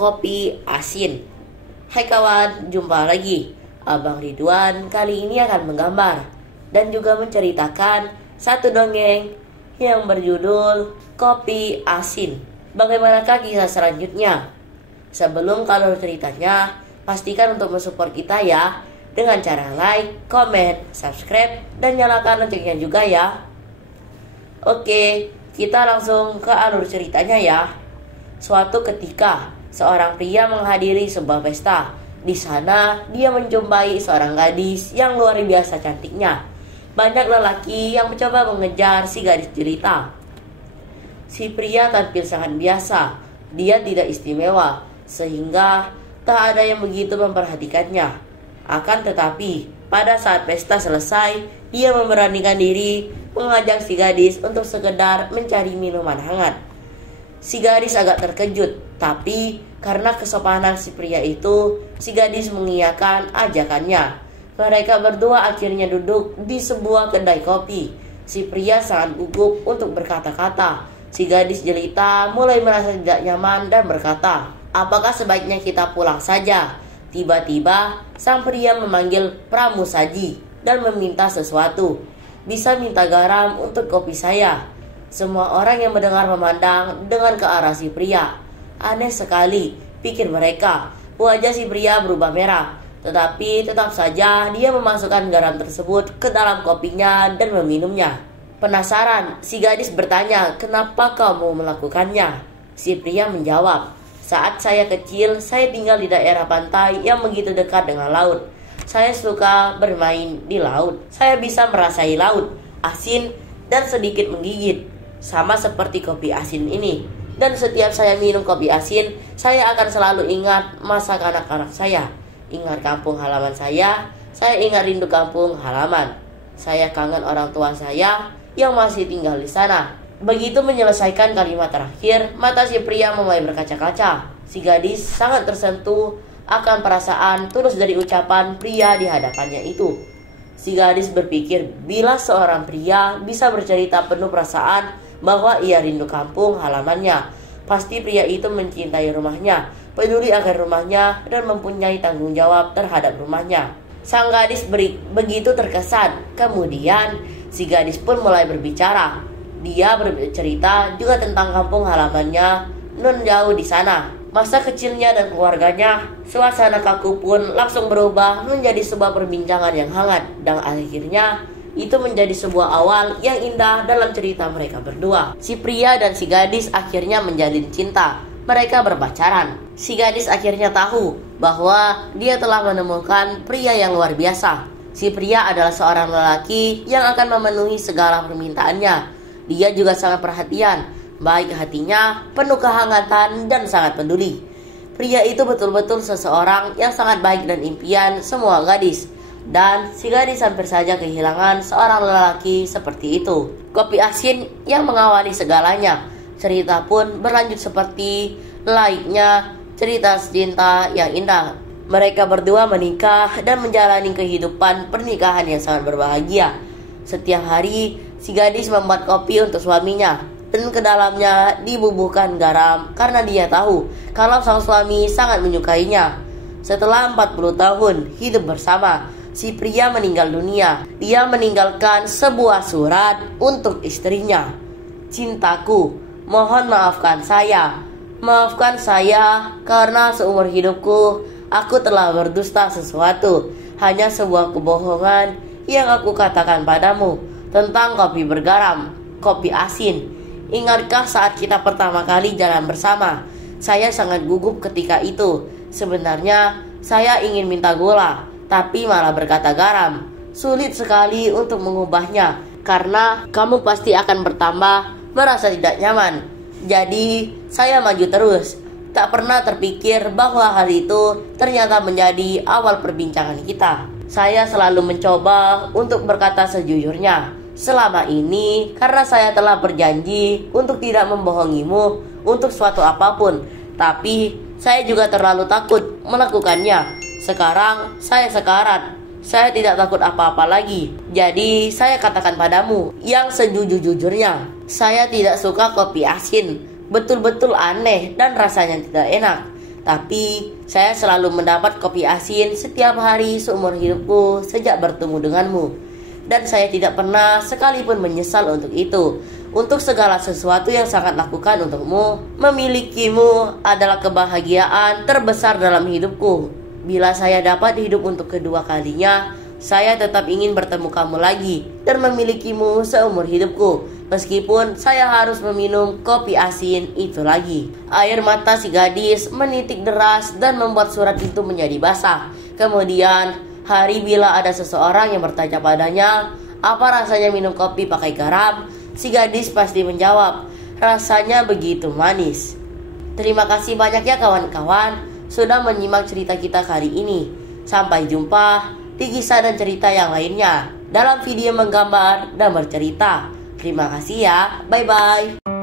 kopi asin. Hai kawan, jumpa lagi. Abang Ridwan kali ini akan menggambar dan juga menceritakan satu dongeng yang berjudul Kopi Asin. Bagaimanakah kisah selanjutnya? Sebelum kalau ceritanya, pastikan untuk mensupport kita ya, dengan cara like, comment, subscribe, dan nyalakan loncengnya juga ya. Oke, kita langsung ke alur ceritanya ya. Suatu ketika, seorang pria menghadiri sebuah pesta. Di sana, dia menjumpai seorang gadis yang luar biasa cantiknya. Banyak lelaki yang mencoba mengejar si gadis jelita. Si pria tampil sangat biasa. Dia tidak istimewa, sehingga tak ada yang begitu memperhatikannya. Akan tetapi, pada saat pesta selesai, dia memberanikan diri mengajak si gadis untuk sekedar mencari minuman hangat. Si gadis agak terkejut, tapi karena kesopanan si pria itu, si gadis mengiyakan ajakannya. Mereka berdua akhirnya duduk di sebuah kedai kopi. Si pria sangat gugup untuk berkata-kata. Si gadis jelita mulai merasa tidak nyaman dan berkata, "Apakah sebaiknya kita pulang saja?" Tiba-tiba, sang pria memanggil pramusaji dan meminta sesuatu. "Bisa minta garam untuk kopi saya." Semua orang yang mendengar memandang dengan ke arah si pria. Aneh sekali, pikir mereka. Wajah si pria berubah merah, tetapi tetap saja dia memasukkan garam tersebut ke dalam kopinya dan meminumnya. Penasaran, si gadis bertanya, "Kenapa kamu melakukannya?" Si pria menjawab, "Saat saya kecil, saya tinggal di daerah pantai yang begitu dekat dengan laut. Saya suka bermain di laut. Saya bisa merasai laut, asin, dan sedikit menggigit. Sama seperti kopi asin ini. Dan setiap saya minum kopi asin, saya akan selalu ingat masa kanak-kanak saya. Ingat kampung halaman saya ingat rindu kampung halaman. Saya kangen orang tua saya yang masih tinggal di sana." Begitu menyelesaikan kalimat terakhir, mata si pria mulai berkaca-kaca. Si gadis sangat tersentuh akan perasaan tulus dari ucapan pria di hadapannya itu. Si gadis berpikir, bila seorang pria bisa bercerita penuh perasaan bahwa ia rindu kampung halamannya, pasti pria itu mencintai rumahnya, peduli akan rumahnya, dan mempunyai tanggung jawab terhadap rumahnya. Sang gadis begitu terkesan. Kemudian si gadis pun mulai berbicara. Dia bercerita juga tentang kampung halamannya non jauh di sana, masa kecilnya dan keluarganya. Suasana kaku pun langsung berubah menjadi sebuah perbincangan yang hangat, dan akhirnya itu menjadi sebuah awal yang indah dalam cerita mereka berdua. Si pria dan si gadis akhirnya menjalin cinta. Mereka berpacaran. Si gadis akhirnya tahu bahwa dia telah menemukan pria yang luar biasa. Si pria adalah seorang lelaki yang akan memenuhi segala permintaannya. Dia juga sangat perhatian, baik hatinya, penuh kehangatan, dan sangat peduli. Pria itu betul-betul seseorang yang sangat baik dan impian semua gadis. Dan si gadis hampir saja kehilangan seorang lelaki seperti itu. Kopi asin yang mengawali segalanya. Cerita pun berlanjut seperti layaknya cerita cinta yang indah. Mereka berdua menikah dan menjalani kehidupan pernikahan yang sangat berbahagia. Setiap hari, si gadis membuat kopi untuk suaminya, dan ke dalamnya dibubuhkan garam karena dia tahu kalau sang suami sangat menyukainya. Setelah 40 tahun hidup bersama, si pria meninggal dunia. Dia meninggalkan sebuah surat untuk istrinya. "Cintaku, mohon maafkan saya. Maafkan saya karena seumur hidupku aku telah berdusta sesuatu. Hanya sebuah kebohongan yang aku katakan padamu tentang kopi bergaram, kopi asin. Ingatkah saat kita pertama kali jalan bersama? Saya sangat gugup ketika itu. Sebenarnya saya ingin minta gula, tapi malah berkata garam. Sulit sekali untuk mengubahnya, karena kamu pasti akan bertambah merasa tidak nyaman. Jadi saya maju terus. Tak pernah terpikir bahwa hal itu ternyata menjadi awal perbincangan kita. Saya selalu mencoba untuk berkata sejujurnya selama ini, karena saya telah berjanji untuk tidak membohongimu untuk suatu apapun. Tapi saya juga terlalu takut melakukannya. Sekarang saya sekarat. Saya tidak takut apa-apa lagi. Jadi saya katakan padamu yang sejujur-jujurnya. Saya tidak suka kopi asin. Betul-betul aneh dan rasanya tidak enak. Tapi saya selalu mendapat kopi asin setiap hari seumur hidupku sejak bertemu denganmu. Dan saya tidak pernah sekalipun menyesal untuk itu. Untuk segala sesuatu yang sangat lakukan untukmu, memilikimu adalah kebahagiaan terbesar dalam hidupku. Bila saya dapat hidup untuk kedua kalinya, saya tetap ingin bertemu kamu lagi dan memilikimu seumur hidupku. Meskipun saya harus meminum kopi asin itu lagi. Air mata si gadis menitik deras dan membuat surat itu menjadi basah. Kemudian, hari bila ada seseorang yang bertanya padanya, apa rasanya minum kopi pakai garam? Si gadis pasti menjawab, rasanya begitu manis. Terima kasih banyak ya kawan-kawan sudah menyimak cerita kita kali ini. Sampai jumpa di kisah dan cerita yang lainnya dalam video menggambar dan bercerita. Terima kasih ya, bye-bye.